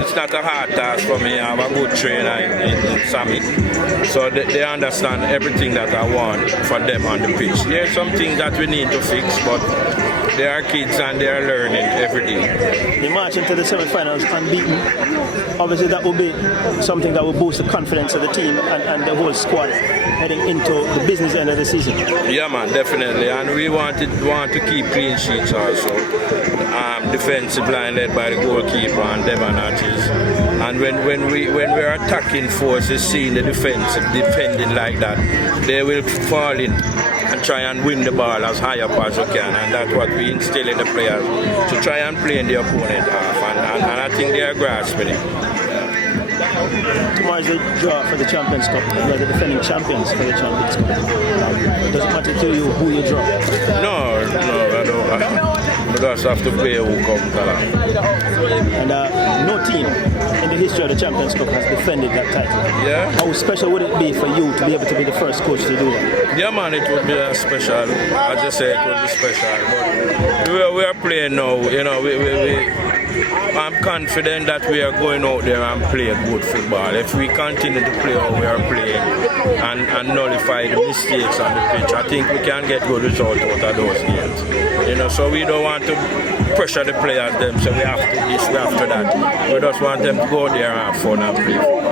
it's not a hard task for me. I have a good trainer in Sammy. So they understand everything that I want for them on the pitch. There are some things that we need to fix, but they are kids and they are learning every day. They march into the semi-finals unbeaten. Obviously that will be something that will boost the confidence of the team and the whole squad heading into the business end of the season. Yeah man, definitely. And we want to keep clean sheets also. Defensive line led by the goalkeeper and Devon Arches. And when we're attacking forces seeing the defensive defending like that, they will fall in and try and win the ball as high up as you can, and that's what we instill in the players to try and play in the opponent half, and I think they are grasping it. Tomorrow is the draw for the Champions Cup. You are the defending champions for the Champions Cup. Does it matter to you who you draw? No, I don't. We just have to play who comes along. And no team in the history of the Champions Cup has defended that title. Yeah. How special would it be for you to be able to be the first coach to do that? Yeah, man, it would be special. As I say, it would be special. But we are playing now. You know, I'm confident that we are going out there and play good football. If we continue to play how we are playing and nullify the mistakes on the pitch, I think we can get good results out of those games. You know, so we don't want to pressure the players them, so we have to this, we have to that. We just want them to go there and have fun and play football.